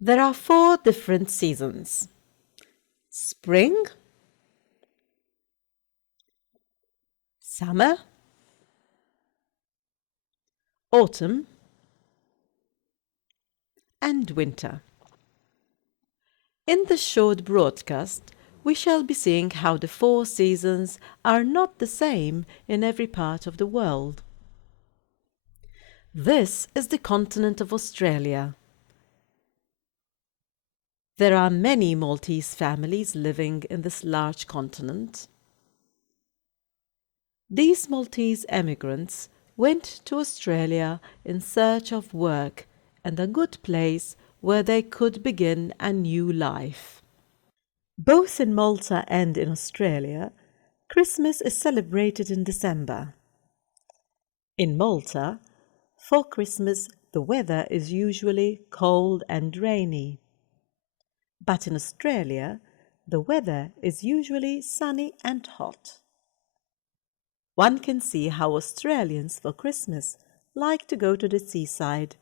There are 4 different seasons: spring, summer, autumn, and winter. In this short broadcast, we shall be seeing how the 4 seasons are not the same in every part of the world. This is the continent of Australia. There are many Maltese families living in this large continent. These Maltese emigrants went to Australia in search of work and a good place where they could begin a new life. Both in Malta and in Australia, Christmas is celebrated in December. In Malta, for Christmas, the weather is usually cold and rainy. But in Australia, the weather is usually sunny and hot. One can see how Australians for Christmas like to go to the seaside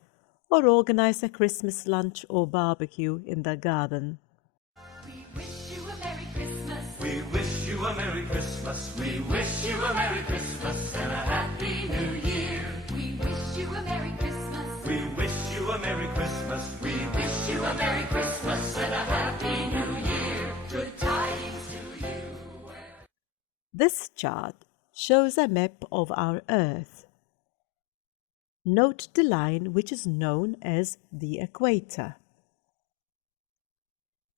or organize a Christmas lunch or barbecue in their garden. We wish you a Merry Christmas. We wish you a Merry Christmas. We wish you a Merry Christmas and a Happy New Year. We wish you a Merry Christmas. We wish you a Merry Christmas. We wish you a Merry Christmas and a Happy New Year. Good tidings to you. This chart shows a map of our Earth. Note the line which is known as the equator.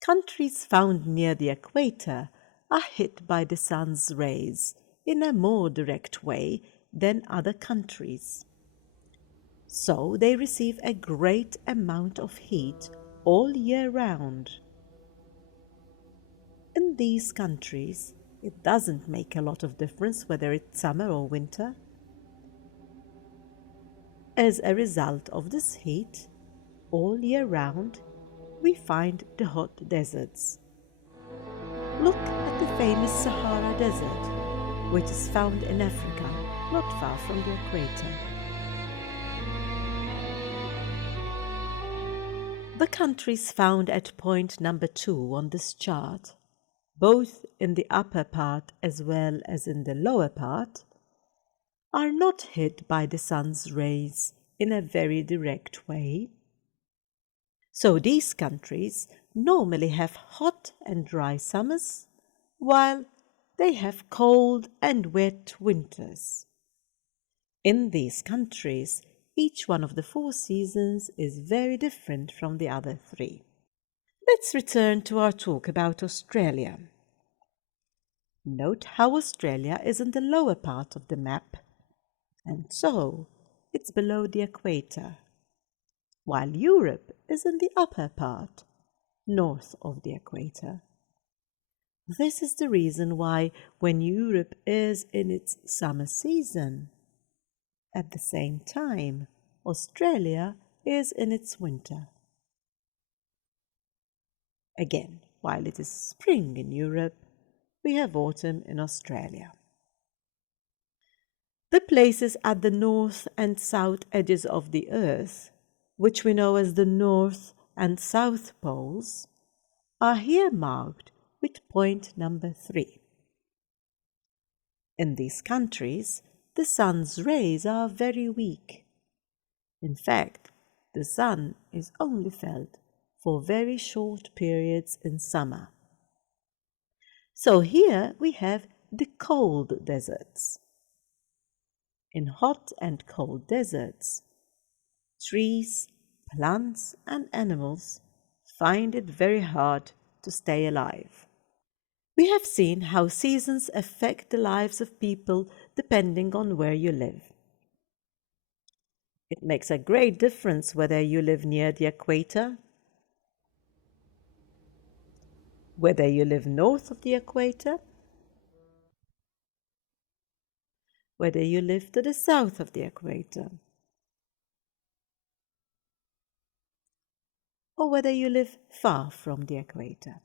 Countries found near the equator are hit by the sun's rays in a more direct way than other countries. So they receive a great amount of heat all year round. In these countries, it doesn't make a lot of difference whether it's summer or winter. As a result of this heat, all year round, we find the hot deserts. Look at the famous Sahara Desert, which is found in Africa, not far from the equator. The countries found at point number 2 on this chart, both in the upper part as well as in the lower part, are not hit by the sun's rays in a very direct way. So these countries normally have hot and dry summers, while they have cold and wet winters. In these countries, each one of the 4 seasons is very different from the other 3. Let's return to our talk about Australia. Note how Australia is in the lower part of the map, and so it's below the equator, while Europe is in the upper part, north of the equator. This is the reason why when Europe is in its summer season, at the same time, Australia is in its winter. Again, while it is spring in Europe, we have autumn in Australia. The places at the north and south edges of the Earth, which we know as the North and South Poles, are here marked with point number 3. In these countries, the sun's rays are very weak. In fact, the sun is only felt for very short periods in summer. So here we have the cold deserts. In hot and cold deserts, trees, plants, and animals find it very hard to stay alive. We have seen how seasons affect the lives of people depending on where you live. It makes a great difference whether you live near the equator, whether you live north of the equator, whether you live to the south of the equator, or whether you live far from the equator.